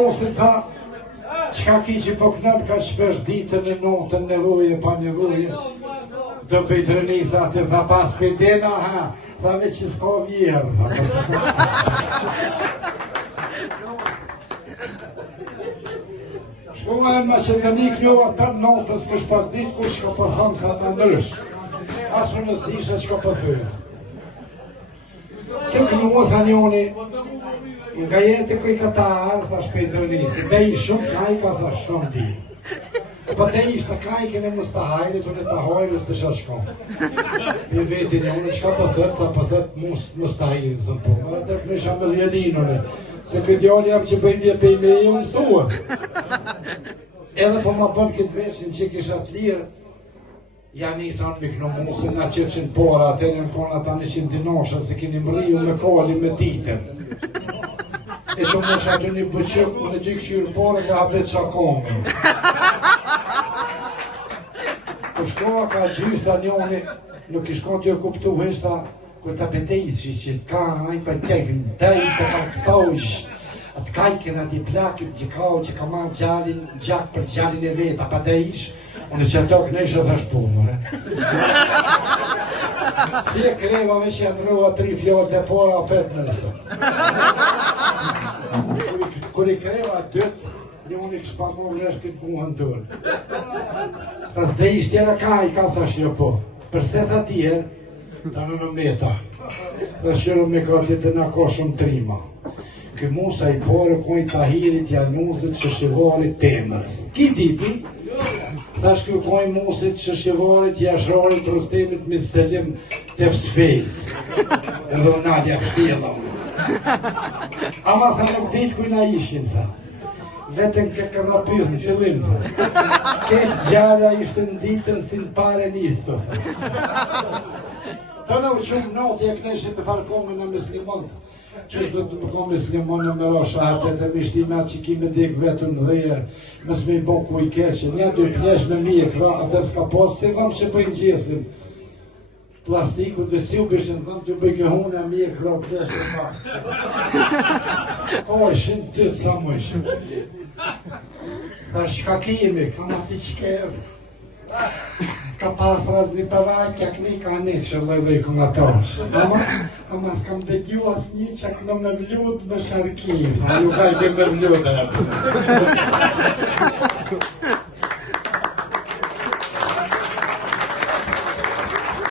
Ose tha, qka ki që po knën ka shpesh ditën e notën nevoje pa nevoje, do për i drenisa të tha pas për dena, tha me që s'ka vjerë. Shkova e në Macedoni knjova të notën s'kësh pas ditë kur shka po thëmë tha të ndrysh. Asu në s'disha qka po thëmë. Të knjova tha njoni, nga jetë këj Katar, tha shpejtërnisë, dhe i shumë kajka, tha shumë di. Po dhe ishtë të kajken e mustahajrit, unë e të hajrës të shashkon. Për vetin e unë, qka po thët, tha po thët mustahajrit, thëmë po. Mërë të kërësha me dhjelinune, se këtë djali jam që bëjnë dje pejme e unë thua. Edhe po ma përnë këtë veçin që kisha të lirë, janë i thonë me këno musën, na 100 pora, atë në kona ta 100 dinosha, se kini mëriju me koli me ditën. E të mësh aty një bëqëk, unë e ty këshyrë pore dhe habet qakomi. Kër shkova ka gjysa njoni, nuk i shkon të jo kuptu vështa, kër të betejsi që ka hajpa tekin, daj të ka këtaush, atë kajken ati plakit gjikau që ka marrë gjallin, gjak për gjallin e veta, pa të ish, unë që ato këneshë dhe shpunur. Si e kreva me që janë rova 3 fjallë dhe pora a 5 në nësë. Kër i kreva 2, një unë i këshpa më vlesh këtë kuhën tërë. Ta s'de ishtë tjera ka i ka thash jo po. Përse tha tjerë, ta në meta. Dhe shërë me kratit e në koshëm trima. Kë musa i pore kujnë tahirit januzit që shivarit temërës. Ki diti? Thash kërkoj musit shëshivarit, jashrarit, rostemit, me selim të fsfejs. Edhe unalja kështjela. Ama tha nuk ditë kujna ishin, tha. Vetën ke kërna pyrë në fillim, tha. Këtë gjalla ishte në ditën si në pare nisto, tha. Të në vëqumë natë e këneshë të farkomë në muslimonët. Qështë do të më komë muslimonën me rashatet e mishtimet që kime dek vetën dhejë, mësë me i bo ku i keqe, një do i plesh me mikra, atë s'ka posë, se dhëmë që për gjesim plastiku dhe si u bishën, dhëmë të bëjke hune a mikra o plesh e pa. Ko ishin të të thamëshin. Dhe shka kemi, ka nësi qkerë. Ka pas razni paraj, qak një ka një që dhe kënë atosh. Ama s'kam dhe gju as një që kënë me vlut me sharkim. Nuk ka i ke me vlut e.